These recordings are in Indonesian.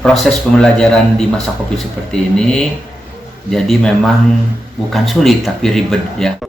proses pembelajaran di masa COVID seperti ini jadi memang bukan sulit tapi ribet ya.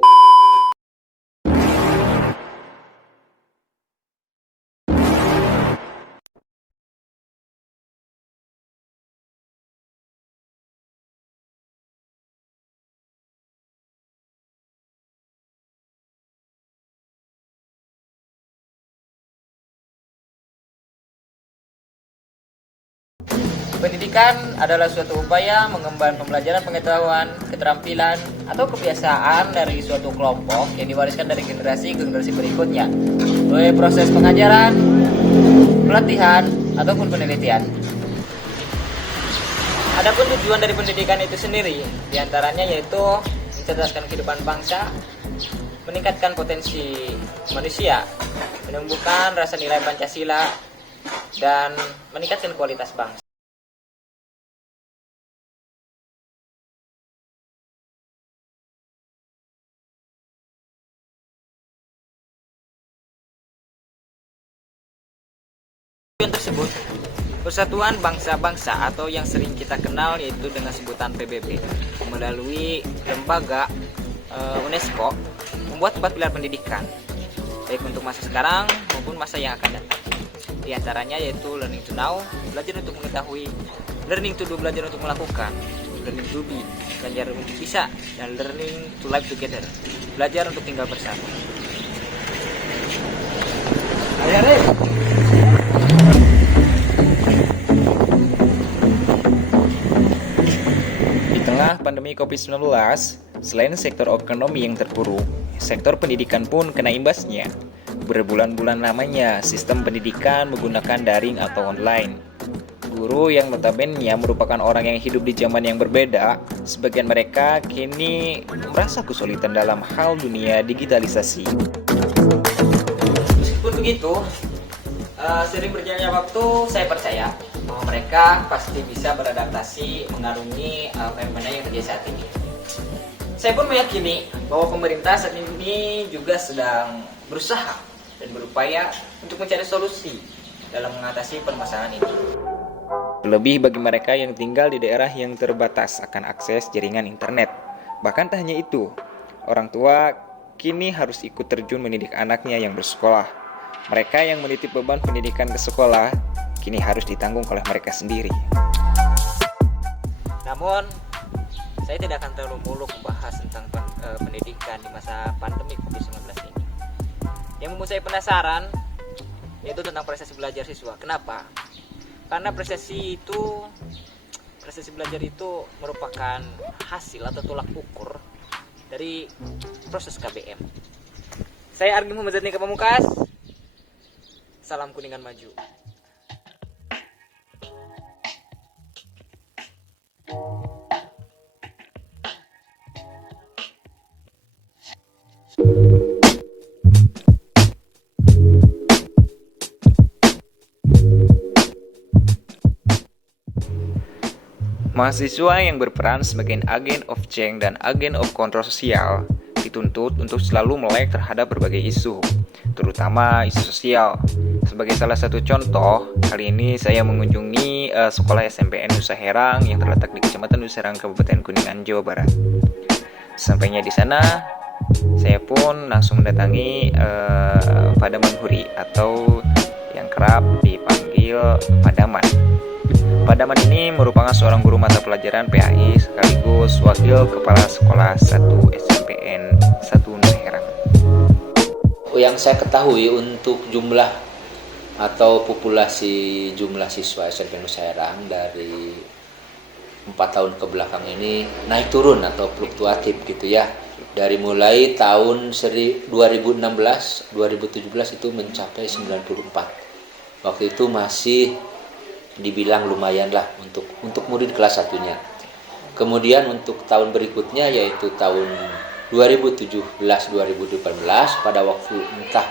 Pendidikan adalah suatu upaya mengembangkan pembelajaran, pengetahuan, keterampilan, atau kebiasaan dari suatu kelompok yang diwariskan dari generasi ke generasi berikutnya melalui proses pengajaran, pelatihan, ataupun penelitian. Adapun tujuan dari pendidikan itu sendiri, diantaranya yaitu mencerdaskan kehidupan bangsa, meningkatkan potensi manusia, menumbuhkan rasa nilai Pancasila, dan meningkatkan kualitas bangsa. Tujuan tersebut, Persatuan Bangsa-Bangsa atau yang sering kita kenal yaitu dengan sebutan PBB, melalui lembaga UNESCO membuat 4 pilar pendidikan, baik untuk masa sekarang maupun masa yang akan datang. Di antaranya yaitu learning to know, belajar untuk mengetahui, learning to do, belajar untuk melakukan, learning to be, belajar untuk bisa, dan learning to live together, belajar untuk tinggal bersama. Di tengah pandemi COVID-19, selain sektor ekonomi yang terpuruk, sektor pendidikan pun kena imbasnya. Berbulan-bulan lamanya sistem pendidikan menggunakan daring atau online. Guru yang notabene merupakan orang yang hidup di zaman yang berbeda, sebagian mereka kini merasa kesulitan dalam hal dunia digitalisasi. Meskipun begitu, sering berjalannya waktu, saya percaya bahwa mereka pasti bisa beradaptasi mengarungi fenomena yang terjadi saat ini. Saya pun meyakini bahwa pemerintah saat ini juga sedang berusaha dan berupaya untuk mencari solusi dalam mengatasi permasalahan ini. Terlebih bagi mereka yang tinggal di daerah yang terbatas akan akses jaringan internet. Bahkan tak hanya itu, orang tua kini harus ikut terjun mendidik anaknya yang bersekolah. Mereka yang menitip beban pendidikan ke sekolah kini harus ditanggung oleh mereka sendiri. Namun, saya tidak akan terlalu muluk membahas tentang pendidikan di masa pandemi COVID-19 ini. Yang membuat saya penasaran yaitu tentang prestasi belajar siswa. Kenapa? Karena prestasi belajar itu merupakan hasil atau tolak ukur dari proses KBM. Saya Argi Muhammad Zatnika Pamungkas. Salam Kuningan Maju. Mahasiswa yang berperan sebagai agen of change dan agen of control sosial dituntut untuk selalu melek terhadap berbagai isu, terutama isu sosial. Sebagai salah satu contoh, kali ini saya mengunjungi sekolah SMPN Nusa Herang yang terletak di Kecamatan Nusa Herang, Kabupaten Kuningan, Jawa Barat. Sampainya di sana, saya pun langsung mendatangi Padaman Huri atau yang kerap dipanggil Padaman. Padaman ini merupakan seorang guru mata pelajaran PAI sekaligus wakil kepala sekolah 1 SMPN 1 Nusa Herang. Yang saya ketahui untuk jumlah atau populasi jumlah siswa SMP Nusa Herang dari 4 tahun ke belakang ini naik turun atau fluktuatif gitu ya. Dari mulai tahun 2016, 2017 itu mencapai 94. Waktu itu masih dibilang lumayan lah untuk murid kelas 1-nya. Kemudian untuk tahun berikutnya yaitu tahun 2017-2018 pada waktu entah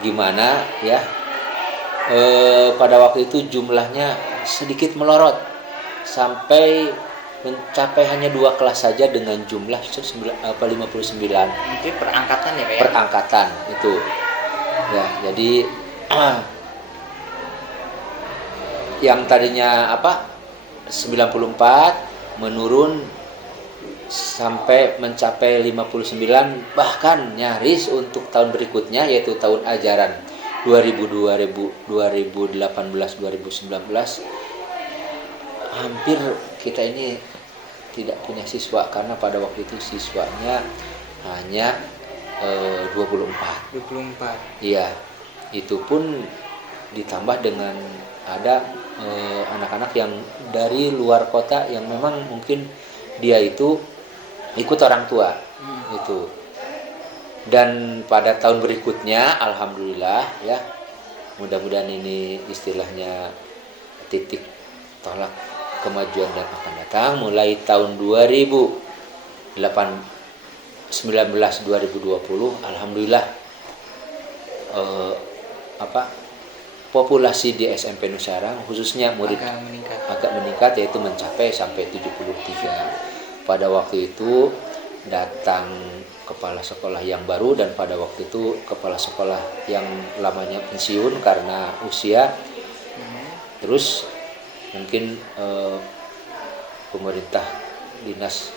gimana ya, pada waktu itu jumlahnya sedikit melorot sampai mencapai hanya 2 kelas saja dengan jumlah 59. Itu perangkatan ya, Pak ya? Perangkatan itu. Ya, jadi yang tadinya 94 menurun sampai mencapai 59, bahkan nyaris untuk tahun berikutnya yaitu tahun ajaran 2018 2019 hampir kita ini tidak punya siswa karena pada waktu itu siswanya hanya 24. Iya, itu pun ditambah dengan ada anak-anak yang dari luar kota yang memang mungkin dia itu ikut orang tua itu. Dan pada tahun berikutnya alhamdulillah ya, mudah-mudahan ini istilahnya titik tolak kemajuan dan akan datang mulai tahun 2020 alhamdulillah populasi di SMP Nusa khususnya murid agak meningkat yaitu mencapai sampai 73. Pada waktu itu datang kepala sekolah yang baru dan pada waktu itu kepala sekolah yang lamanya pensiun karena usia. Terus mungkin pemerintah dinas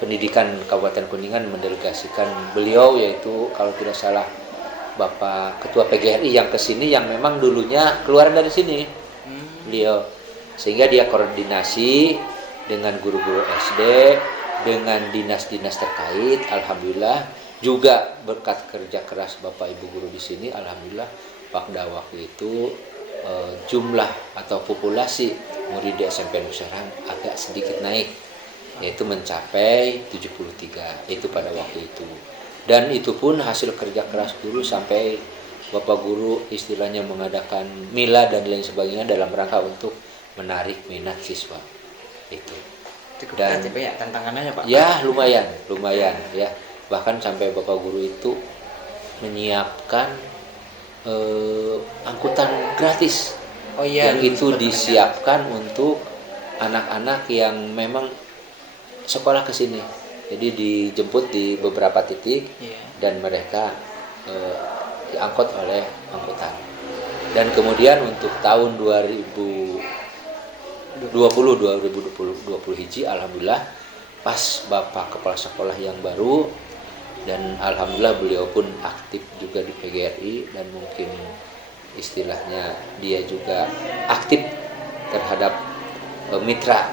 pendidikan Kabupaten Kuningan mendelegasikan beliau yaitu kalau tidak salah Bapak Ketua PGRI yang kesini yang memang dulunya keluar dari sini beliau, sehingga dia koordinasi dengan guru-guru SD dengan dinas-dinas terkait. Alhamdulillah juga berkat kerja keras Bapak Ibu guru di sini alhamdulillah pada waktu itu jumlah atau populasi murid di SMP Nusa agak sedikit naik yaitu mencapai 73 itu pada waktu itu. Dan itu pun hasil kerja keras guru sampai Bapak guru istilahnya mengadakan mila dan lain sebagainya dalam rangka untuk menarik minat siswa itu. Dan ya tantangannya Pak. Ya lumayan ya. Bahkan sampai Bapak guru itu menyiapkan angkutan gratis. Yang itu disiapkan untuk anak-anak yang memang sekolah ke sini. Jadi dijemput di beberapa titik dan mereka diangkut oleh angkutan. Dan kemudian untuk tahun 2020 hiji alhamdulillah pas Bapak kepala sekolah yang baru dan alhamdulillah beliau pun aktif juga di PGRI dan mungkin istilahnya dia juga aktif terhadap mitra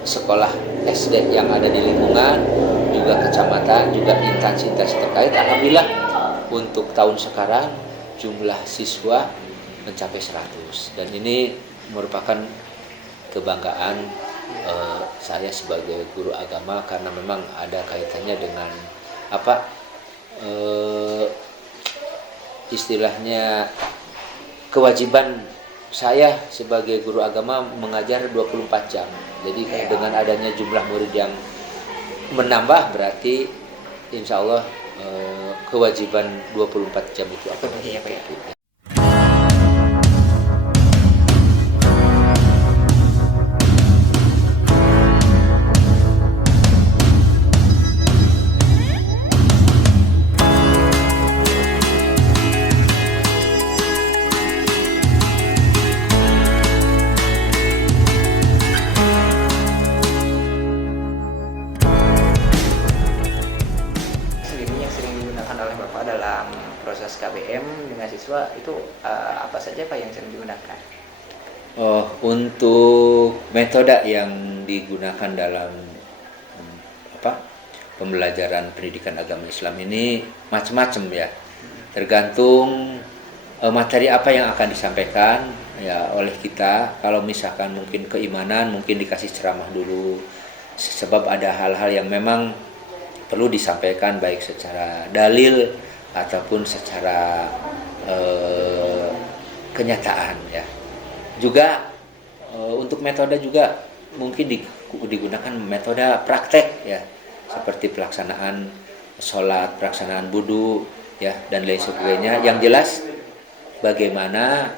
sekolah SD yang ada di lingkungan, juga kecamatan, juga instansi-instansi terkait. Alhamdulillah untuk tahun sekarang jumlah siswa mencapai 100 dan ini merupakan kebanggaan saya sebagai guru agama karena memang ada kaitannya dengan istilahnya kewajiban saya sebagai guru agama mengajar 24 jam. Jadi dengan adanya jumlah murid yang menambah berarti insya Allah kewajiban 24 jam itu akan terpenuhi. Proses KBM dengan siswa itu apa saja Pak yang sering digunakan? Untuk metode yang digunakan dalam pembelajaran pendidikan agama Islam ini macam-macam ya. Tergantung materi apa yang akan disampaikan ya oleh kita. Kalau misalkan mungkin keimanan mungkin dikasih ceramah dulu. Sebab ada hal-hal yang memang perlu disampaikan baik secara dalil ataupun secara kenyataan ya. Juga untuk metode juga mungkin digunakan metode praktek ya, seperti pelaksanaan sholat, pelaksanaan wudu ya dan lain sebagainya. Yang jelas bagaimana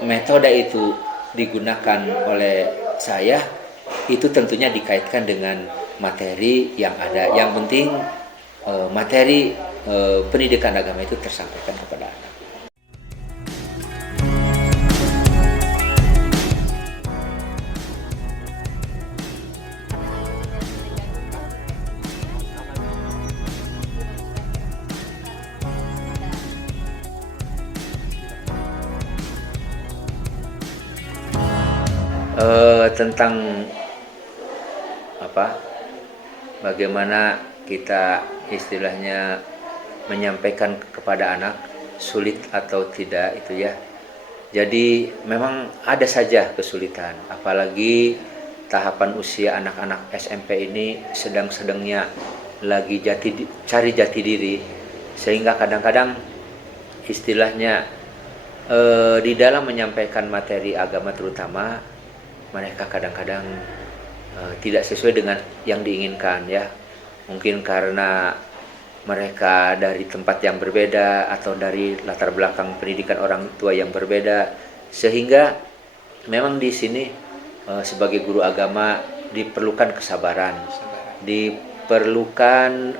metode itu digunakan oleh saya itu tentunya dikaitkan dengan materi yang ada. Yang penting materi pendidikan agama itu tersampaikan kepada anak. tentang apa? Bagaimana kita istilahnya menyampaikan kepada anak, sulit atau tidak itu ya. Jadi memang ada saja kesulitan, apalagi tahapan usia anak-anak SMP ini sedang-sedangnya lagi cari jati diri, sehingga kadang-kadang istilahnya di dalam menyampaikan materi agama terutama mereka kadang-kadang tidak sesuai dengan yang diinginkan ya. Mungkin karena mereka dari tempat yang berbeda atau dari latar belakang pendidikan orang tua yang berbeda, sehingga memang di sini sebagai guru agama diperlukan kesabaran, diperlukan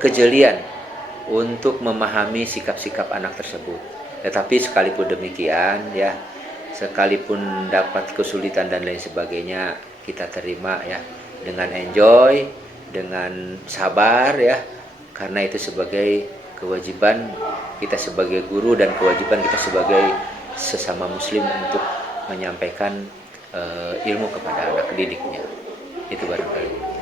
kejelian untuk memahami sikap-sikap anak tersebut. Tetapi sekalipun demikian ya, sekalipun dapat kesulitan dan lain sebagainya, kita terima ya dengan enjoy, dengan sabar ya. Karena itu sebagai kewajiban kita sebagai guru dan kewajiban kita sebagai sesama muslim untuk menyampaikan ilmu kepada anak didiknya. Itu barangkali.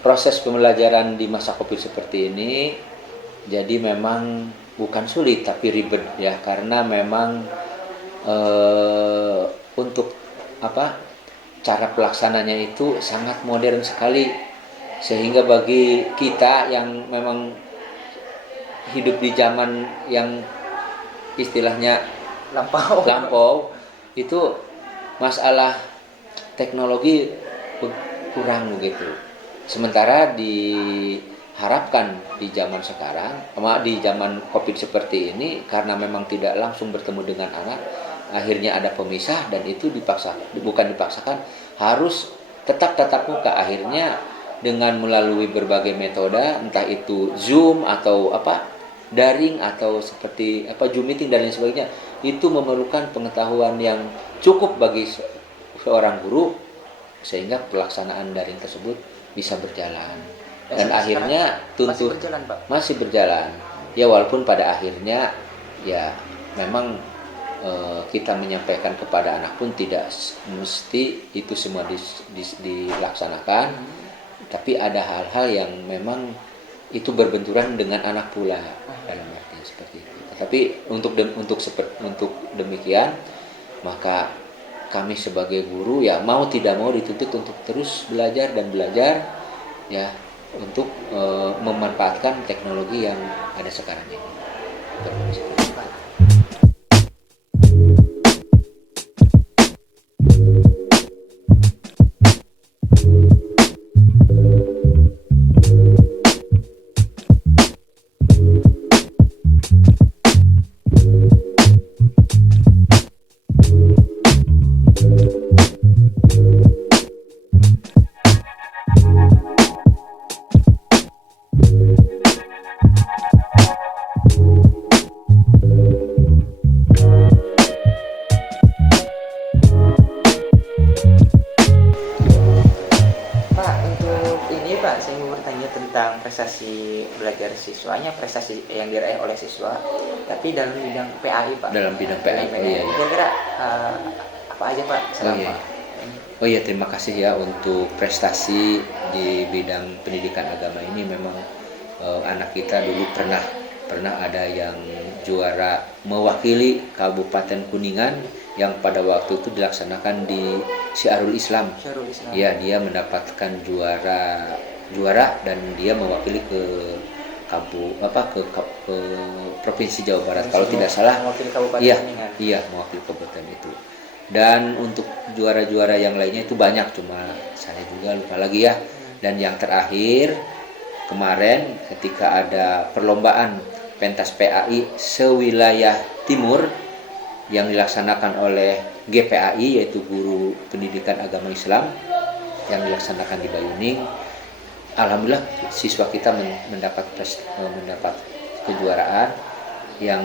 Proses pembelajaran di masa Covid seperti ini jadi memang bukan sulit tapi ribet ya, karena memang untuk cara pelaksananya itu sangat modern sekali, sehingga bagi kita yang memang hidup di zaman yang istilahnya lampau itu masalah teknologi kurang begitu. Sementara diharapkan di zaman sekarang, di zaman Covid seperti ini, karena memang tidak langsung bertemu dengan anak, akhirnya ada pemisah, dan itu bukan dipaksakan, harus tetap tatap muka. Akhirnya dengan melalui berbagai metode, entah itu Zoom atau daring atau seperti Zoom meeting dan lain sebagainya, itu memerlukan pengetahuan yang cukup bagi seorang guru, sehingga pelaksanaan daring tersebut bisa berjalan. Dan akhirnya masih berjalan ya, walaupun pada akhirnya ya memang kita menyampaikan kepada anak pun tidak mesti itu semua dilaksanakan, tapi ada hal-hal yang memang itu berbenturan dengan anak pula, dalam arti seperti itu. Tapi untuk demikian, maka kami sebagai guru ya mau tidak mau dituntut untuk terus belajar ya, untuk memanfaatkan teknologi yang ada sekarang ini. Prestasi belajar siswanya, prestasi yang diraih oleh siswa, tapi dalam bidang PAI Pak. Dalam bidang PAI. Iya. Kira-kira apa aja Pak selama? Oh iya, terima kasih ya untuk prestasi di bidang pendidikan agama ini. Memang anak kita dulu pernah ada yang juara mewakili Kabupaten Kuningan yang pada waktu itu dilaksanakan di Syiarul Islam. Ya, dia mendapatkan juara dan dia mewakili ke Provinsi Jawa Barat kalau tidak salah. Mewakili Kabupaten Kuningan. Iya, mewakili kabupaten itu. Dan untuk juara-juara yang lainnya itu banyak, cuma saya juga lupa lagi ya. Dan yang terakhir kemarin ketika ada perlombaan pentas PAI sewilayah timur yang dilaksanakan oleh GPAI, yaitu Guru Pendidikan Agama Islam, yang dilaksanakan di Bayuning. Alhamdulillah siswa kita mendapat kejuaraan yang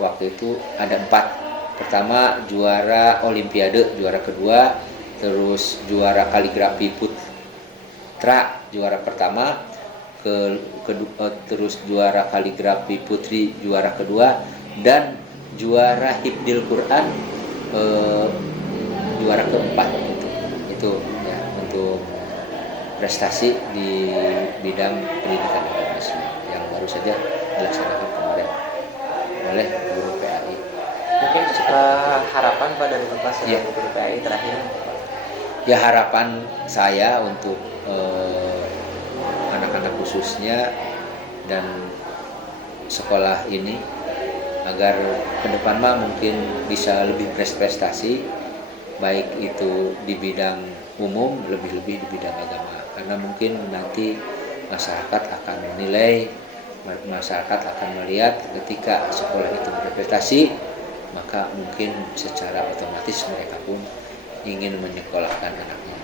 waktu itu ada 4. Pertama juara Olimpiade, juara kedua, terus juara kaligrafi putra juara pertama, terus juara kaligrafi putri juara kedua, dan juara hifdzil Quran juara keempat. Itu ya untuk prestasi di bidang pendidikan agama Islam yang baru saja dilaksanakan kemarin oleh guru PAI. Mungkin harapan Pak dari Bapak sebagai guru PAI terakhir. Ya, harapan saya untuk anak-anak khususnya dan sekolah ini agar ke depan mungkin bisa lebih berprestasi, baik itu di bidang umum, lebih-lebih di bidang agama, karena mungkin nanti masyarakat akan menilai, masyarakat akan melihat ketika sekolah itu berprestasi, maka mungkin secara otomatis mereka pun ingin menyekolahkan anaknya.